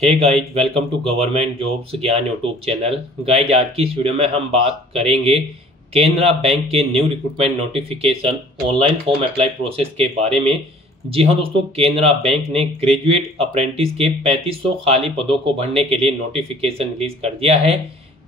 Hey guys, welcome to government jobs Gyan YouTube channel. Guys, आज की इस वीडियो में हम बात करेंगे केनरा बैंक के new recruitment notification online form apply process के बारे में। जी हाँ दोस्तों, केनरा बैंक ने ग्रेजुएट अप्रेंटिस के 3500 खाली पदों को भरने के लिए नोटिफिकेशन रिलीज कर दिया है।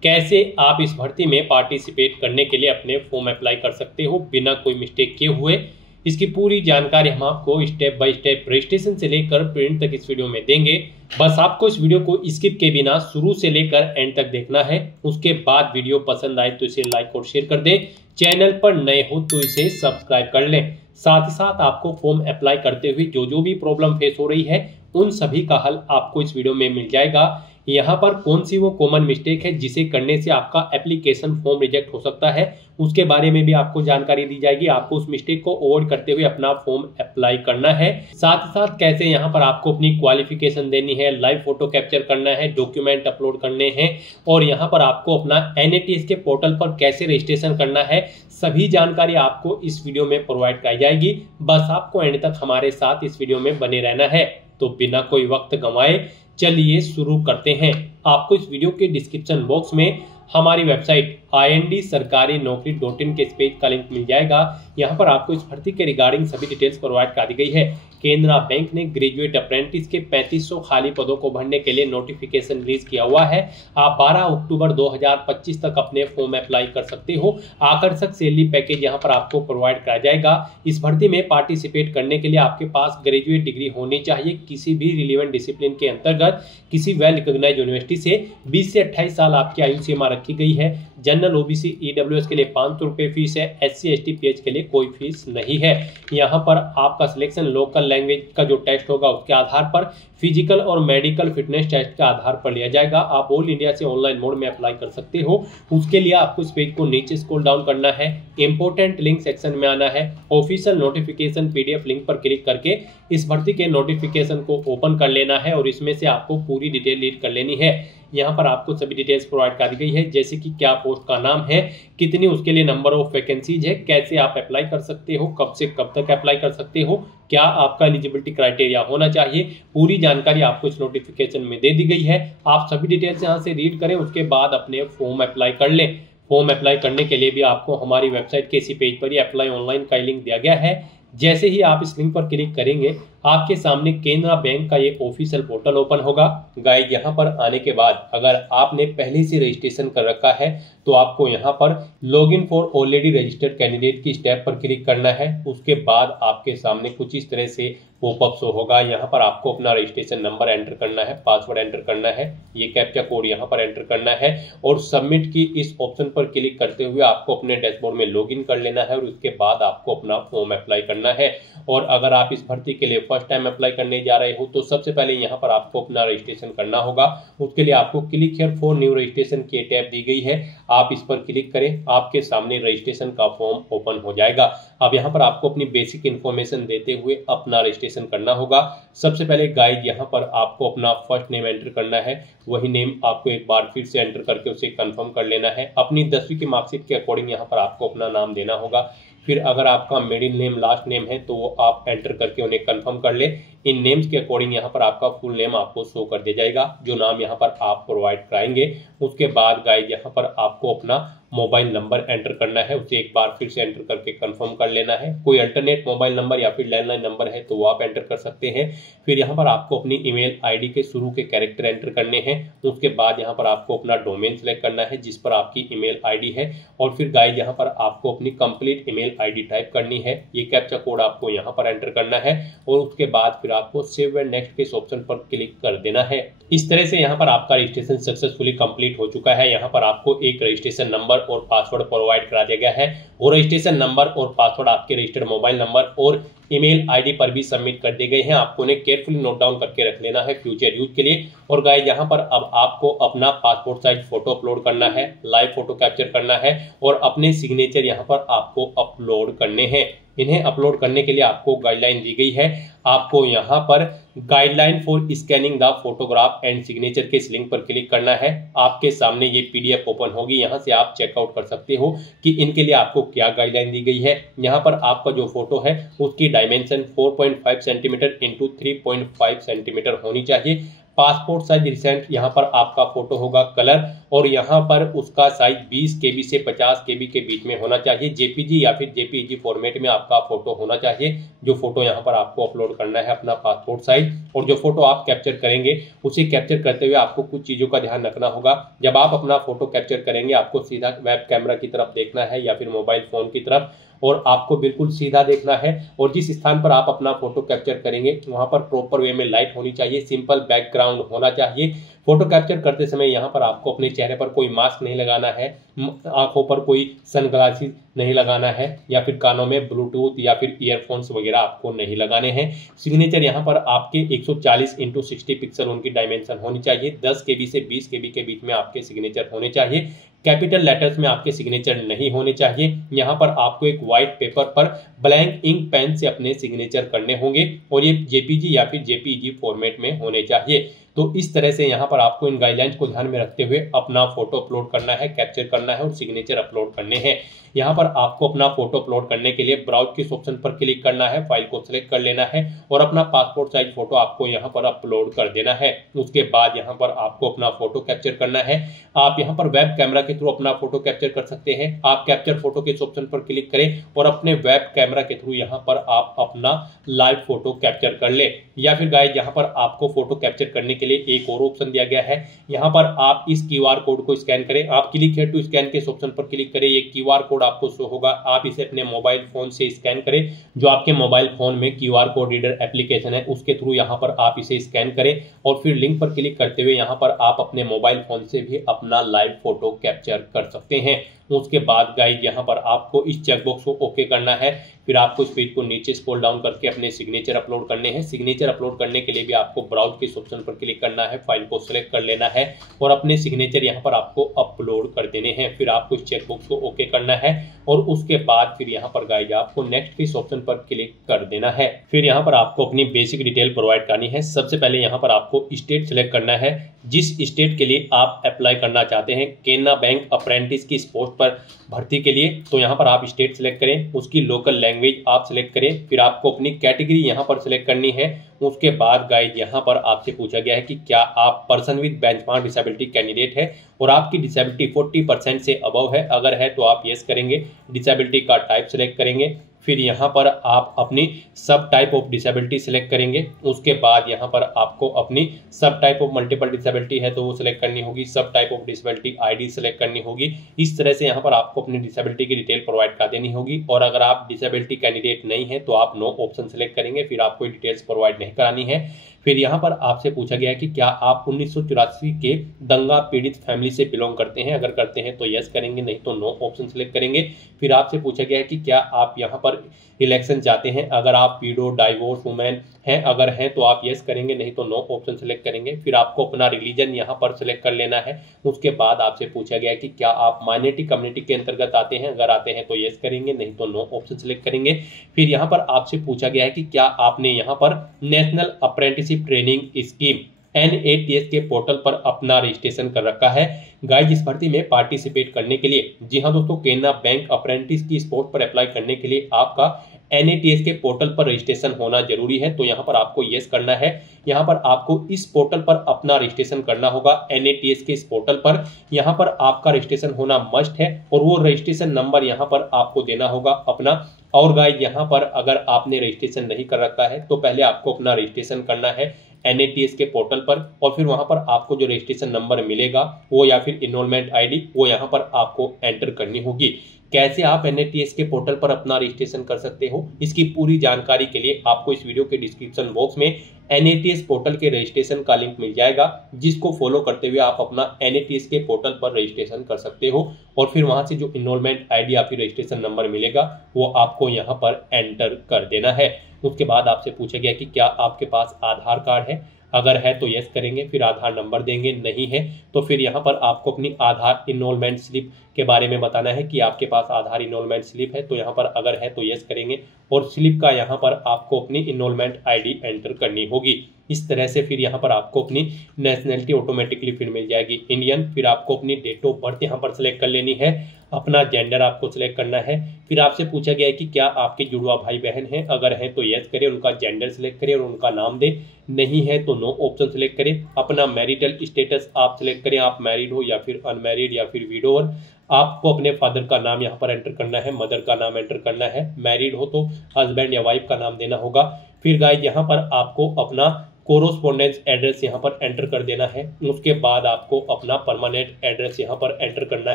कैसे आप इस भर्ती में पार्टिसिपेट करने के लिए अपने फॉर्म अप्लाई कर सकते हो बिना कोई मिस्टेक किए हुए, इसकी पूरी जानकारी हम आपको स्टेप बाय स्टेप रजिस्ट्रेशन से लेकर प्रिंट तक इस वीडियो में देंगे। बस आपको इस वीडियो को स्किप के बिना शुरू से लेकर एंड तक देखना है। उसके बाद वीडियो पसंद आए तो इसे लाइक और शेयर कर दें। चैनल पर नए हो तो इसे सब्सक्राइब कर लें। साथ ही साथ आपको फॉर्म अप्लाई करते हुए जो भी प्रॉब्लम फेस हो रही है उन सभी का हल आपको इस वीडियो में मिल जाएगा। यहाँ पर कौन सी वो कॉमन मिस्टेक है जिसे करने से आपका एप्लीकेशन फॉर्म रिजेक्ट हो सकता है, उसके बारे में भी आपको जानकारी दी जाएगी। आपको उस मिस्टेक को अवॉइड करते हुए अपना फॉर्म अप्लाई करना है। साथ ही साथ कैसे यहाँ पर आपको अपनी क्वालिफिकेशन देनी है, लाइव फोटो कैप्चर करना है, डॉक्यूमेंट अपलोड करने हैं और यहाँ पर आपको अपना NATS के पोर्टल पर कैसे रजिस्ट्रेशन करना है, सभी जानकारी आपको इस वीडियो में प्रोवाइड कराई जाएगी। बस आपको एंड तक हमारे साथ इस वीडियो में बने रहना है। तो बिना कोई वक्त गंवाए चलिए शुरू करते हैं। आपको इस वीडियो के डिस्क्रिप्शन बॉक्स में हमारी वेबसाइट IND-sarkari-naukri.in के इस पेज का लिंक मिल जाएगा। यहाँ पर आपको इस भर्ती के रिगार्डिंग सभी डिटेल्स प्रोवाइड कर दी गई है। केनरा बैंक ने ग्रेजुएट अप्रेंटिस के 3500 खाली पदों को भरने के लिए नोटिफिकेशन रिलीज किया हुआ है। आप 12 अक्टूबर 2025 तक अपने फॉर्म अप्लाई कर सकते हो। आकर्षक सैलरी पैकेज यहाँ पर आपको प्रोवाइड कराया जाएगा। इस भर्ती में पार्टिसिपेट करने के लिए आपके पास ग्रेजुएट डिग्री होनी चाहिए किसी भी रिलेवेंट डिसिप्लिन के अंतर्गत, किसी वेल रिकॉग्नाइज्ड यूनिवर्सिटी से। 20 से 28 साल आपकी आयु सीमा रखी गई है। जनरल OBC EWS के लिए 500 रुपये फीस है। SC ST PH के लिए कोई फीस नहीं है। यहाँ पर आपका सिलेक्शन लोकल लैंग्वेज का जो टेस्ट होगा उसके आधार पर, फिजिकल और मेडिकल फिटनेस टेस्ट के आधार पर लिया जाएगा। आप ऑल इंडिया से ऑनलाइन मोड में अप्लाई कर सकते हो। उसके लिए आपको इस पेज को नीचे स्क्रॉल डाउन करना है, इंपोर्टेंट लिंक सेक्शन में आना है, ऑफिशियल नोटिफिकेशन PDF लिंक पर क्लिक करके इस भर्ती के नोटिफिकेशन को ओपन कर लेना है और इसमें से आपको पूरी डिटेल रीड कर लेनी है। यहाँ पर आपको सभी डिटेल्स प्रोवाइड कर दी गई है, जैसे कि क्या पोस्ट का नाम है, कितनी उसके लिए नंबर ऑफ वैकेंसीज है, कैसे आप अप्लाई कर सकते हो, कब से कब तक अप्लाई कर सकते हो, क्या आपका एलिजिबिलिटी क्राइटेरिया होना चाहिए। पूरी जानकारी आपको इस नोटिफिकेशन में दे दी गई है। आप सभी डिटेल्स यहाँ से रीड करें, उसके बाद अपने फॉर्म अप्लाई कर लें। फॉर्म अप्लाई करने के लिए भी आपको हमारी वेबसाइट के इसी पेज पर ही अप्लाई ऑनलाइन का लिंक दिया गया है। जैसे ही आप इस लिंक पर क्लिक करेंगे आपके सामने केनरा बैंक का ये ऑफिशियल पोर्टल ओपन होगा। गाइड, यहाँ पर आने के बाद अगर आपने पहले से रजिस्ट्रेशन कर रखा है तो आपको यहाँ पर login for already registered candidate की स्टेप पर क्लिक करना है। उसके बाद आपके सामने कुछ इस तरह से पॉपअप शो होगा। यहाँ पर आपको अपना रजिस्ट्रेशन नंबर एंटर करना है, पासवर्ड एंटर करना है, ये कैप्चा कोड यहाँ पर एंटर करना है और सबमिट की इस ऑप्शन पर क्लिक करते हुए आपको अपने डैशबोर्ड में लॉगिन कर लेना है और उसके बाद आपको अपना फॉर्म अप्लाई करना है। और अगर आप इस भर्ती के लिए फर्स्ट टाइम अप्लाई करने जा रहे हो तो सबसे पहले यहाँ पर आपको अपना रजिस्ट्रेशन करना होगा। उसके लिए आपको click here for new registration की टैब दी गई है, आप इस पर क्लिक करें, आपके सामने रजिस्ट्रेशन का फॉर्म ओपन हो जाएगा। अब यहाँ पर आपको अपनी बेसिक इन्फॉर्मेशन देते हुए अपना रजिस्ट्रेशन करना होगा। सबसे पहले गाइड, यहाँ पर आपको अपना फर्स्ट नेम एंटर करना है, वही नेम आपको एक बार फिर से एंटर करके उसे कंफर्म कर लेना है। अपनी 10वीं की मार्कशीट के अकॉर्डिंग यहाँ पर आपको अपना नाम देना होगा। फिर अगर आपका मिडिल नेम लास्ट नेम है तो वो आप एंटर करके उन्हें कंफर्म कर ले। इन नेम्स के अकॉर्डिंग यहाँ पर आपका फुल नेम आपको शो कर दिया जाएगा, जो नाम यहाँ पर आप प्रोवाइड कराएंगे। उसके बाद गाइड, यहाँ पर आपको अपना मोबाइल नंबर एंटर करना है, उसे एक बार फिर से एंटर करके कंफर्म कर लेना है। कोई अल्टरनेट मोबाइल नंबर या फिर लैंडलाइन नंबर है तो वो आप एंटर कर सकते हैं। फिर यहाँ पर आपको अपनी ईमेल ID के शुरू के कैरेक्टर एंटर करने हैं। उसके बाद यहाँ पर आपको अपना डोमेन सेलेक्ट करना है जिस पर आपकी ईमेल ID है और फिर गाइड, यहाँ पर आपको अपनी कंप्लीट ईमेल ID टाइप करनी है। ये कैप्चा कोड आपको यहाँ पर एंटर करना है और उसके बाद फिर आपको सेव एंड नेक्स्ट के इस ऑप्शन पर क्लिक कर देना है। इस तरह से यहाँ पर आपका रजिस्ट्रेशन सक्सेसफुली कंप्लीट हो चुका है। यहाँ पर आपको एक रजिस्ट्रेशन नंबर और पासवर्ड प्रोवाइड करा दिया गया है। वो रजिस्ट्रेशन नंबर और पासवर्ड आपके रजिस्टर्ड मोबाइल नंबर और ईमेल ID पर भी सबमिट कर दिए गए हैं। आपको उन्हें केयरफुली नोट डाउन करके रख लेना है फ्यूचर यूज के लिए। और गाइस, यहाँ पर अब आपको अपना पासपोर्ट साइज फोटो अपलोड करना है, लाइव फोटो कैप्चर करना है और अपने सिग्नेचर यहाँ पर आपको अपलोड करने हैं। इन्हें अपलोड करने के लिए आपको गाइडलाइन दी गई है। आपको यहाँ पर guideline for scanning the photograph and signature के इस लिंक पर क्लिक करना है। आपके सामने ये PDF ओपन होगी, यहाँ से आप चेकआउट कर सकते हो कि इनके लिए आपको क्या गाइडलाइन दी गई है। यहाँ पर आपका जो फोटो है उसकी डायमेंशन 4.5 सेंटीमीटर इंटू 3.5 सेंटीमीटर होनी चाहिए। पासपोर्ट साइज रिसेंट यहाँ पर आपका फोटो होगा कलर, और यहाँ पर उसका साइज 20 KB से 50 KB के बीच में होना चाहिए। जेपीजी या फिर जेपीईजी फॉर्मेट में आपका फोटो होना चाहिए। जो फोटो यहाँ पर आपको अपलोड करना है अपना पासपोर्ट साइज, और जो फोटो आप कैप्चर करेंगे उसे कैप्चर करते हुए आपको कुछ चीज़ों का ध्यान रखना होगा। जब आप अपना फोटो कैप्चर करेंगे आपको सीधा वेब कैमरा की तरफ देखना है या फिर मोबाइल फोन की तरफ, और आपको बिल्कुल सीधा देखना है। और जिस स्थान पर आप अपना फोटो कैप्चर करेंगे वहां पर प्रॉपर वे में लाइट होनी चाहिए, सिंपल बैकग्राउंड होना चाहिए। फोटो कैप्चर करते समय यहाँ पर आपको अपने चेहरे पर कोई मास्क नहीं लगाना है, आंखों पर कोई सनग्लासेस नहीं लगाना है, या फिर कानों में ब्लूटूथ या फिर ईयरफोन्स वगैरह आपको नहीं लगाने हैं। सिग्नेचर यहाँ पर आपके 140x60 पिक्सल उनकी डायमेंशन होनी चाहिए। 10 KB से 20 KB के बीच में आपके सिग्नेचर होने चाहिए। कैपिटल लेटर्स में आपके सिग्नेचर नहीं होने चाहिए। यहाँ पर आपको एक व्हाइट पेपर पर ब्लैंक इंक पेन से अपने सिग्नेचर करने होंगे, और ये जेपीजी या फिर जेपीईजी फॉर्मेट में होने चाहिए। तो इस तरह से यहाँ पर आपको इन गाइडलाइंस को ध्यान में रखते हुए अपना फोटो अपलोड करना है, कैप्चर करना है और सिग्नेचर अपलोड करने हैं। यहाँ पर आपको अपना फोटो अपलोड करने के लिए ब्राउज किस ऑप्शन पर क्लिक करना है, फाइल को सिलेक्ट कर लेना है और अपना पासपोर्ट साइज फोटो आपको यहाँ पर अपलोड कर देना है। उसके बाद यहाँ पर आपको अपना फोटो कैप्चर करना है। आप यहाँ पर वेब कैमरा के थ्रू अपना फोटो कैप्चर कर सकते हैं। आप कैप्चर फोटो के ऑप्शन पर क्लिक करें और अपने वेब कैमरा के थ्रू यहाँ पर आप अपना लाइव फोटो कैप्चर कर ले। या फिर गाइस यहाँ पर आपको फोटो कैप्चर करने के लिए एक और ऑप्शन दिया गया है। यहाँ पर आप इस QR कोड को स्कैन करें। आप क्लिक है टू स्कैन के ऑप्शन पर क्लिक करें। ये QR कोड आपको शो होगा, आप इसे अपने मोबाइल फोन से स्कैन करें। जो आपके मोबाइल फोन में QR कोड रीडर एप्लीकेशन है उसके थ्रू यहाँ पर आप इसे स्कैन करें, और फिर लिंक पर क्लिक करते हुए यहाँ पर आप अपने मोबाइल फोन से भी अपना लाइव फोटो कैप्चर कर सकते हैं। उसके बाद गाइड यहाँ पर आपको इस चेकबॉक्स को ओके करना है। फिर आपको इस पेज को नीचे स्क्रॉल डाउन करके अपने सिग्नेचर अपलोड करने हैं। सिग्नेचर अपलोड करने के लिए भी आपको ब्राउज के ऑप्शन पर क्लिक करना है, फाइल को सिलेक्ट कर लेना है और अपने सिग्नेचर यहाँ पर आपको अपलोड कर देने हैं। फिर आपको इस चेकबॉक्स को ओके करना है और उसके बाद फिर यहाँ पर गाइड आपको नेक्स्ट के ऑप्शन पर क्लिक कर देना है। फिर यहाँ पर आपको अपनी बेसिक डिटेल प्रोवाइड करनी है। सबसे पहले यहाँ पर आपको स्टेट सिलेक्ट करना है, जिस स्टेट के लिए आप अप्लाई करना चाहते हैं। केनरा बैंक अप्रेंटिस की पोस्ट पर भर्ती के लिए, तो यहाँ पर आप स्टेट सिलेक्ट करें, उसकी लोकल लैंग्वेज आप सिलेक्ट करें। फिर आपको अपनी कैटेगरी यहाँ पर सिलेक्ट करनी है। उसके बाद गाइड यहाँ पर आपसे पूछा गया है कि क्या आप person with benchmark disability candidate है और आपकी डिसेबिलिटी 40% से अबव है। अगर है तो आप यस करेंगे, डिसेबिलिटी का टाइप सिलेक्ट करेंगे। फिर यहाँ पर आप अपनी सब टाइप ऑफ डिसेबिलिटी सिलेक्ट करेंगे। उसके बाद यहाँ पर आपको अपनी सब टाइप ऑफ मल्टीपल डिसेबिलिटी है तो वो सिलेक्ट करनी होगी, सब type of disability ID select करनी होगी। इस तरह से यहाँ पर आपको अपनी डिसेबिलिटी की डिटेल प्रोवाइड कर देनी होगी। और अगर आप डिसेबिलिटी कैंडिडेट नहीं है तो आप नो ऑप्शन सिलेक्ट करेंगे, फिर आपको डिटेल्स प्रोवाइड नहीं करानी है। फिर यहाँ पर आपसे पूछा गया है कि क्या आप 1984 के दंगा पीड़ित फैमिली से बिलोंग करते हैं। अगर करते हैं तो यस करेंगे, नहीं तो नो ऑप्शन सिलेक्ट करेंगे। फिर आपसे पूछा गया है कि क्या आप यहाँ पर इलेक्शन जाते हैं। अगर आप पीडो डाइवोर्स वुमेन हैं, अगर हैं तो आप यस करेंगे, नहीं तो नो ऑप्शन सिलेक्ट करेंगे। फिर आपको अपना रिलीजन यहाँ पर सिलेक्ट कर लेना है। उसके बाद आपसे पूछा गया है कि क्या आप माइनॉरिटी कम्युनिटी के अंतर्गत आते हैं। अगर आते हैं तो यस करेंगे, नहीं तो नो ऑप्शन सिलेक्ट करेंगे। फिर यहाँ पर आपसे पूछा गया है कि क्या आपने यहाँ पर national apprenticeship training scheme NATS के पोर्टल पर अपना रजिस्ट्रेशन कर रखा है। गाइस इस भर्ती में पार्टिसिपेट करने के लिए, जी हाँ दोस्तों, केनरा बैंक अप्रेंटिस की पोस्ट पर अप्लाई करने के लिए आपका NATS के पोर्टल पर रजिस्ट्रेशन होना जरूरी है। तो यहाँ पर आपको यस करना है। यहाँ पर आपको इस पोर्टल पर अपना रजिस्ट्रेशन करना होगा, NATS के इस पोर्टल पर। यहाँ पर आपका रजिस्ट्रेशन होना मस्ट है और वो रजिस्ट्रेशन नंबर यहाँ पर आपको देना होगा अपना। और गाइस यहाँ पर अगर आपने रजिस्ट्रेशन नहीं कर रखा है तो पहले आपको अपना रजिस्ट्रेशन करना है NATS के पोर्टल पर, और फिर वहां पर आपको जो रजिस्ट्रेशन नंबर मिलेगा वो या फिर इनरोलमेंट ID वो यहाँ पर आपको एंटर करनी होगी। कैसे आप NATS के पोर्टल पर अपना रजिस्ट्रेशन कर सकते हो, इसकी पूरी जानकारी के लिए आपको इस वीडियो के डिस्क्रिप्शन बॉक्स में NATS पोर्टल के रजिस्ट्रेशन का लिंक मिल जाएगा, जिसको फॉलो करते हुए आप अपना NATS के पोर्टल पर रजिस्ट्रेशन कर सकते हो। और फिर वहां से जो इनरोलमेंट ID या फिर रजिस्ट्रेशन नंबर मिलेगा वो आपको यहाँ पर एंटर कर देना है। उसके बाद आपसे पूछा गया कि क्या आपके पास आधार कार्ड है। अगर है तो यस करेंगे, फिर आधार नंबर देंगे, नहीं है तो फिर यहाँ पर आपको अपनी आधार इनरोलमेंट स्लिप के बारे में बताना है कि आपके पास आधार इनरोलमेंट स्लिप है। तो यहाँ पर अगर है तो यस करेंगे और स्लिप का यहाँ पर आपको अपनी इनरोलमेंट ID एंटर करनी होगी। इस तरह से फिर यहाँ पर आपको अपनी नेशनैलिटी ऑटोमेटिकली फिर मिल जाएगी इंडियन। फिर आपको अपनी डेट ऑफ बर्थ यहाँ पर सिलेक्ट कर लेनी है, अपना जेंडर आपको सिलेक्ट करना है। फिर आपसे पूछा गया है कि क्या आपके जुड़वा भाई बहन हैं, अगर हैं तो यस करें, उनका जेंडर सिलेक्ट करें और उनका नाम दें, नहीं है तो नो ऑप्शन सिलेक्ट करें। अपना मैरिटल स्टेटस आप सिलेक्ट करें, आप मैरिड हो या फिर अनमैरिड या फिर विडोवर। आपको अपने फादर का नाम यहाँ पर एंटर करना है, मदर का नाम एंटर करना है, मैरिड हो तो हस्बैंड या वाइफ का नाम देना होगा। फिर गाइस यहाँ पर आपको अपना कोरोस्पोंडेंस एड्रेस यहाँ पर एंटर कर देना है। उसके बाद आपको अपना परमानेंट एड्रेस यहाँ पर एंटर करना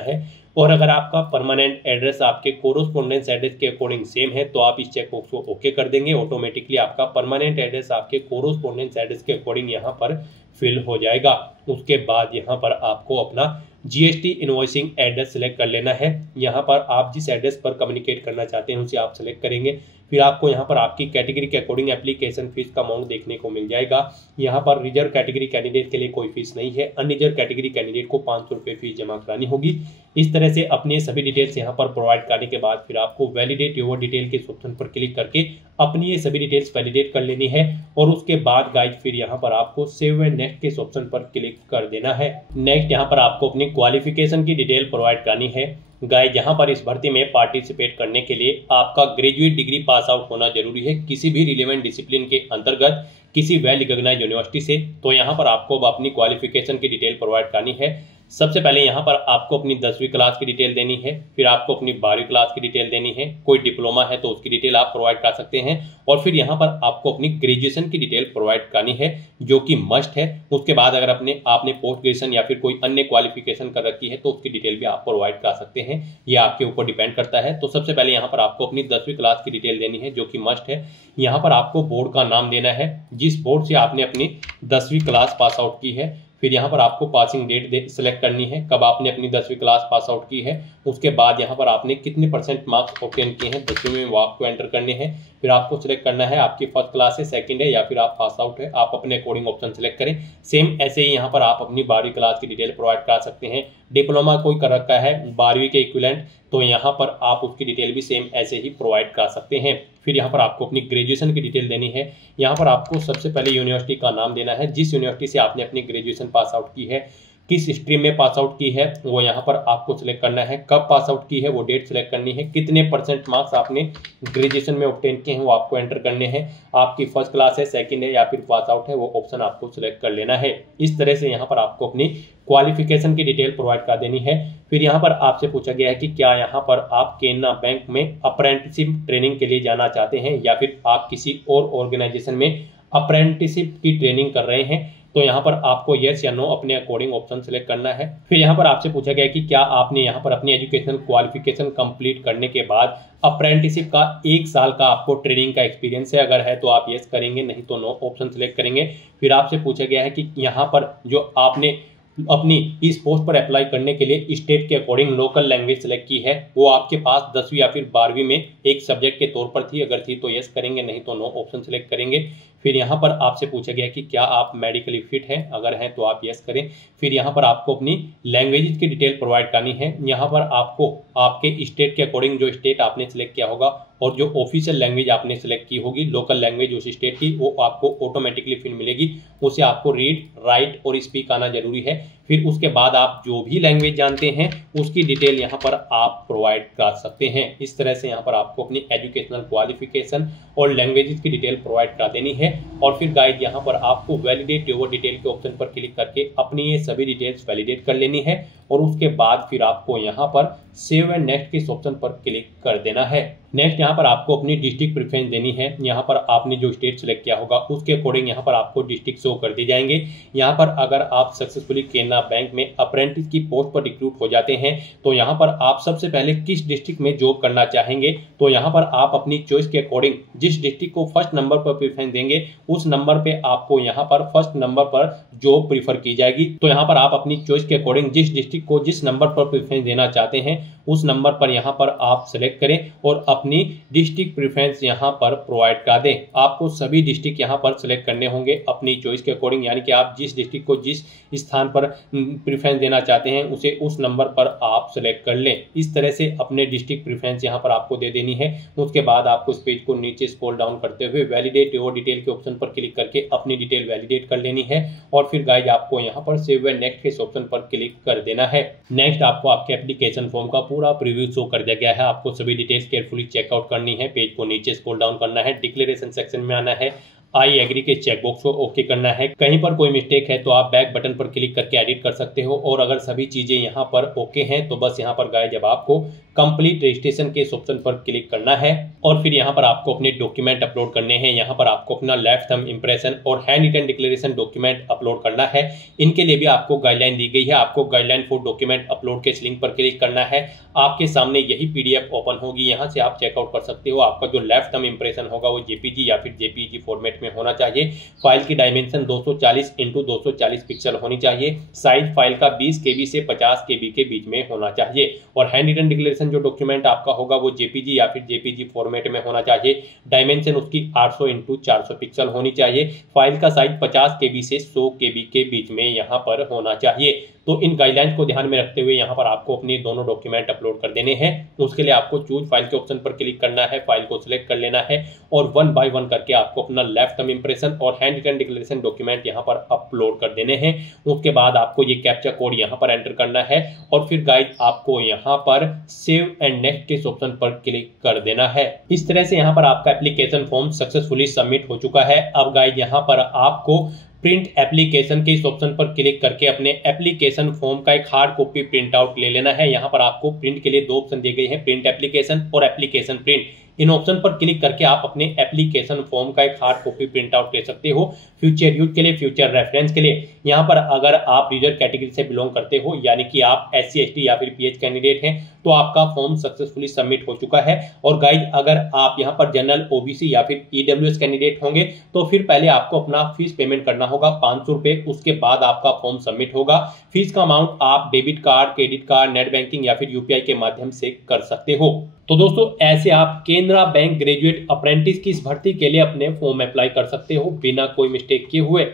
है। और अगर आपका परमानेंट एड्रेस आपके कोरोस्पोंडेंस एड्रेस के अकॉर्डिंग सेम है तो आप इस चेकबॉक्स को ओके कर देंगे, ऑटोमेटिकली आपका परमानेंट एड्रेस आपके कोरोस्पोंडेंस एड्रेस के अकॉर्डिंग यहाँ पर फिल हो जाएगा। उसके बाद यहाँ पर आपको अपना जीएसटी इनवॉइसिंग एड्रेस सेलेक्ट कर लेना है। यहाँ पर आप जिस एड्रेस पर कम्युनिकेट करना चाहते हैं उसे आप सेलेक्ट करेंगे। फिर आपको यहाँ पर आपकी कैटेगरी के अकॉर्डिंग एप्लीकेशन फीस का अमाउंट देखने को मिल जाएगा। यहाँ पर रिजर्व कैटेगरी कैंडिडेट के लिए कोई फीस नहीं है, अनरिजर्व कैटेगरी कैंडिडेट को 500 रुपये फीस जमा करानी होगी। इस तरह से अपने सभी डिटेल्स यहाँ पर प्रोवाइड करने के बाद फिर आपको वैलिडेट योर डिटेल के ऑप्शन पर क्लिक करके अपनी ये सभी डिटेल्स वैलिडेट कर लेनी है। और उसके बाद गाइड फिर यहाँ पर आपको सेव एंड नेक्स्ट के ऑप्शन पर क्लिक कर देना है। नेक्स्ट यहाँ पर आपको अपनी क्वालिफिकेशन की डिटेल प्रोवाइड करनी है। गाइस यहाँ पर इस भर्ती में पार्टिसिपेट करने के लिए आपका ग्रेजुएट डिग्री पास आउट होना जरूरी है किसी भी रिलेवेंट डिसिप्लिन के अंतर्गत किसी वेल रिकॉग्नाइज्ड यूनिवर्सिटी से। तो यहाँ पर आपको अपनी क्वालिफिकेशन की डिटेल प्रोवाइड करनी है। सबसे पहले यहाँ पर आपको अपनी 10वीं क्लास की डिटेल देनी है, फिर आपको अपनी 12वीं क्लास की डिटेल देनी है, कोई डिप्लोमा है तो उसकी डिटेल आप प्रोवाइड कर सकते हैं, और फिर यहाँ पर आपको अपनी ग्रेजुएशन की डिटेल प्रोवाइड करनी है जो कि मस्ट है। उसके बाद अगर आपने पोस्ट ग्रेजुएशन या फिर कोई अन्य क्वालिफिकेशन कर रखी है तो उसकी डिटेल भी आप प्रोवाइड कर सकते हैं, ये आपके ऊपर डिपेंड करता है। तो सबसे पहले यहाँ पर आपको अपनी 10वीं क्लास की डिटेल देनी है जो कि मस्ट है। यहाँ पर आपको बोर्ड का नाम देना है जिस बोर्ड से आपने अपनी 10वीं क्लास पास आउट की है। फिर यहाँ पर आपको पासिंग डेट सेलेक्ट करनी है, कब आपने अपनी 10वीं क्लास पास आउट की है। उसके बाद यहाँ पर आपने कितने परसेंट मार्क्स ऑब्टेन किए हैं 10वीं में वो आपको एंटर करने हैं। फिर आपको सिलेक्ट करना है आपकी फर्स्ट क्लास है, सेकंड है या फिर आप पास आउट है, आप अपने अकॉर्डिंग ऑप्शन सेलेक्ट करें। सेम ऐसे ही यहाँ पर आप अपनी 12वीं क्लास की डिटेल प्रोवाइड कर सकते हैं। डिप्लोमा कोई कर रखा है 12वीं के इक्विवेलेंट तो यहाँ पर आप उसकी डिटेल भी सेम ऐसे ही प्रोवाइड कर सकते हैं। फिर यहाँ पर आपको अपनी ग्रेजुएशन की डिटेल देनी है। यहाँ पर आपको सबसे पहले यूनिवर्सिटी का नाम देना है, जिस यूनिवर्सिटी से आपने अपनी ग्रेजुएशन पास आउट की है, किस स्ट्रीम में पास आउट की है वो यहाँ पर आपको सिलेक्ट करना है, कब पास आउट की है वो डेट सिलेक्ट करनी है, कितने परसेंट मार्क्स आपने ग्रेजुएशन में ऑब्टेन किए हैं वो आपको एंटर करने हैं, आपकी फर्स्ट क्लास है, सेकंड है या फिर पास आउट है वो ऑप्शन आपको सिलेक्ट कर लेना है। इस तरह से यहाँ पर आपको अपनी क्वालिफिकेशन की डिटेल प्रोवाइड कर देनी है। फिर यहाँ पर आपसे पूछा गया है कि क्या यहाँ पर आप केनरा बैंक में अप्रेंटिसशिप ट्रेनिंग के लिए जाना चाहते हैं या फिर आप किसी और ऑर्गेनाइजेशन में अप्रेंटिसशिप की ट्रेनिंग कर रहे हैं। तो यहाँ पर आपको यस या नो अपने अकॉर्डिंग ऑप्शन सेलेक्ट करना है। फिर यहाँ पर आपसे पूछा गया कि क्या आपने यहाँ पर अपनी एजुकेशनल क्वालिफिकेशन कंप्लीट करने के बाद अप्रेंटिसशिप का 1 साल का आपको ट्रेनिंग का एक्सपीरियंस है, अगर है तो आप यस करेंगे, नहीं तो नो ऑप्शन सेलेक्ट करेंगे। फिर आपसे पूछा गया है कि यहाँ पर जो आपने अपनी इस पोस्ट पर अप्लाई करने के लिए स्टेट के अकॉर्डिंग लोकल लैंग्वेज सेलेक्ट की है, वो आपके पास 10वीं या फिर 12वीं में एक सब्जेक्ट के तौर पर थी, अगर थी तो यस करेंगे, नहीं तो नो ऑप्शन सेलेक्ट करेंगे। फिर यहाँ पर आपसे पूछा गया कि क्या आप मेडिकली फिट हैं, अगर हैं तो आप यस करें। फिर यहाँ पर आपको अपनी लैंग्वेज की डिटेल प्रोवाइड करनी है। यहाँ पर आपको आपके स्टेट के अकॉर्डिंग जो स्टेट आपने सेलेक्ट किया होगा और जो ऑफिशियल लैंग्वेज आपने सेलेक्ट की होगी, लोकल लैंग्वेज उस स्टेट की, वो आपको ऑटोमेटिकली फिर मिलेगी। उसे आपको रीड, राइट और स्पीक आना जरूरी है। फिर उसके बाद आप जो भी लैंग्वेज जानते हैं उसकी डिटेल यहाँ पर आप प्रोवाइड कर सकते हैं। इस तरह से यहाँ पर आपको अपनी एजुकेशनल क्वालिफिकेशन और लैंग्वेजेस की डिटेल प्रोवाइड कर देनी है। और फिर गाइड यहाँ पर आपको वैलिडेट योर डिटेल के ऑप्शन पर क्लिक करके अपनी ये सभी डिटेल्स वैलिडेट कर लेनी है। और उसके बाद फिर आपको यहाँ पर सेव एंड नेक्स्ट के ऑप्शन पर क्लिक कर देना है। नेक्स्ट यहाँ पर आपको अपनी डिस्ट्रिक्ट प्रेफरेंस देनी है। यहाँ पर आपने जो स्टेट सेलेक्ट किया होगा उसके अकॉर्डिंग यहाँ पर आपको डिस्ट्रिक्ट शो कर दी जाएंगे। यहाँ पर अगर आप सक्सेसफुली केनरा बैंक में अप्रेंटिस की पोस्ट पर रिक्रूट हो जाते हैं तो यहाँ पर आप सबसे पहले किस डिस्ट्रिक्ट में जॉब करना चाहेंगे, तो यहाँ पर आप अपनी चॉइस के अकॉर्डिंग जिस डिस्ट्रिक्ट को फर्स्ट नंबर पर प्रेफरेंस देंगे उस नंबर पे आपको यहाँ पर फर्स्ट नंबर पर जॉब प्रीफर की जाएगी। तो यहाँ पर आप अपनी चॉइस के अकॉर्डिंग जिस डिस्ट्रिक्ट को जिस नंबर पर प्रेफरेंस देना चाहते हैं उस नंबर पर यहाँ पर आप सेलेक्ट करें और अपनी डिस्ट्रिक्ट प्रेफरेंस यहाँ पर प्रोवाइड कर दें। आपको सभी डिस्ट्रिक्ट यहाँ पर सिलेक्ट करने होंगे अपनी चॉइस के अकॉर्डिंग, यानी कि आप जिस डिस्ट्रिक्ट को जिस स्थान पर प्रेफरेंस देना चाहते हैं उसे उस नंबर पर आप सिलेक्ट कर लें। इस तरह से अपने डिस्ट्रिक्ट प्रेफरेंस यहाँ पर आपको दे देनी है। उसके बाद आपको इस पेज को नीचे स्क्रॉल डाउन करते हुए वैलिडेट योर डिटेल के ऑप्शन पर क्लिक करके अपनी डिटेल वैलिडेट कर लेनी है और फिर गाइज आपको यहाँ पर सेव एंड नेक्स्ट के इस ऑप्शन पर क्लिक कर देना है। नेक्स्ट आपको आपके एप्लीकेशन फॉर्म का पूरा प्रीव्यू शो कर दिया गया है। आपको सभी डिटेल्स केयरफुली चेकआउट करनी है। पेज को नीचे स्क्रॉल डाउन करना है, डिक्लेरेशन सेक्शन में आना है, आई एग्री के चेकबॉक्स को ओके करना है। कहीं पर कोई मिस्टेक है तो आप बैक बटन पर क्लिक करके एडिट कर सकते हो और अगर सभी चीजें यहाँ पर ओके हैं तो बस यहाँ पर गाइस जब आपको कंप्लीट रजिस्ट्रेशन के इस ऑप्शन पर क्लिक करना है और फिर यहाँ पर आपको अपने डॉक्यूमेंट अपलोड करने हैं। यहाँ पर आपको अपना लेफ्ट थंब इंप्रेशन और handwritten declaration document upload करना है। इनके लिए भी आपको गाइडलाइन दी गई है। आपको गाइडलाइन फॉर डॉक्यूमेंट अपलोड के इस लिंक पर क्लिक करना है। आपके सामने यही पीडीएफ ओपन होगी, यहाँ से आप चेकआउट कर सकते हो। आपका जो लेफ्ट थंब इंप्रेशन होगा वो जेपीजी या फिर जेपीईजी फॉर्मेट में होना चाहिए। फाइल की डायमेंशन 240 × 240 पिक्सल होनी चाहिए। साइज फाइल का 20 KB से 50 KB के बीच में होना चाहिए और हैंड रिटन डिक्लेरेशन जो डॉक्यूमेंट आपका होगा वो जेपीजी या फिर जेपीजी फॉर्मेट में होना चाहिए। डायमेंशन उसकी 800 × 400 पिक्सल होनी चाहिए। फाइल का साइज 50 KB से 100 KB के बीच में यहाँ पर होना चाहिए। तो इन गाइडलाइंस को ध्यान में रखते हुए यहाँ पर आपको अपने दोनों डॉक्यूमेंट अपलोड कर देने हैं। उसके लिए आपको चूज फाइल के ऑप्शन पर क्लिक करना है, फाइल को सिलेक्ट कर लेना है और 1 बाय 1 करके आपको अपना लेफ्ट थंब इंप्रेशन और हैंड रिटन डिक्लेरेशन डॉक्यूमेंट यहाँ पर अपलोड कर देने हैं। उसके बाद आपको ये कैप्चा कोड यहाँ पर एंटर करना है और फिर गाइड आपको यहाँ पर सेव एंड नेक्स्ट के ऑप्शन पर क्लिक कर देना है। इस तरह से यहाँ पर आपका एप्लीकेशन फॉर्म सक्सेसफुली सबमिट हो चुका है। अब गाइड यहाँ पर आपको प्रिंट एप्लीकेशन के इस ऑप्शन पर क्लिक करके अपने एप्लीकेशन फॉर्म का एक हार्ड कॉपी प्रिंट आउट ले लेना है। यहाँ पर आपको प्रिंट के लिए दो ऑप्शन दिए गए हैं, प्रिंट एप्लीकेशन और एप्लीकेशन प्रिंट। इन ऑप्शन पर क्लिक करके आप अपने एप्लीकेशन फॉर्म का एक हार्ड कॉपी प्रिंट आउट ले सकते हो फ्यूचर यूज के लिए, फ्यूचर रेफरेंस के लिए। यहाँ पर अगर आप यूजर कैटेगरी से बिलोंग करते हो यानी कि आप SC ST या फिर PH कैंडिडेट हैं तो आपका फॉर्म सक्सेसफुली सबमिट हो चुका है। और गाइज अगर आप यहाँ पर जनरल OBC या फिर EWS कैंडिडेट होंगे तो फिर पहले आपको अपना फीस पेमेंट करना होगा 500 रुपए। उसके बाद आपका फॉर्म सबमिट होगा। फीस का अमाउंट आप debit card, credit card, net banking या फिर UPI के माध्यम से कर सकते हो। तो दोस्तों ऐसे आप केनरा बैंक ग्रेजुएट अप्रेंटिस की इस भर्ती के लिए अपने फॉर्म अप्लाई कर सकते हो बिना कोई मिस्टेक किए हुए।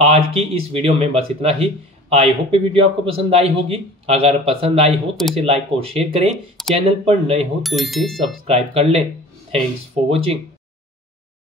आज की इस वीडियो में बस इतना ही। आई होप ये वीडियो आपको पसंद आई होगी। अगर पसंद आई हो तो इसे लाइक और शेयर करें। चैनल पर नए हो तो इसे सब्सक्राइब कर लें। Thanks for watching.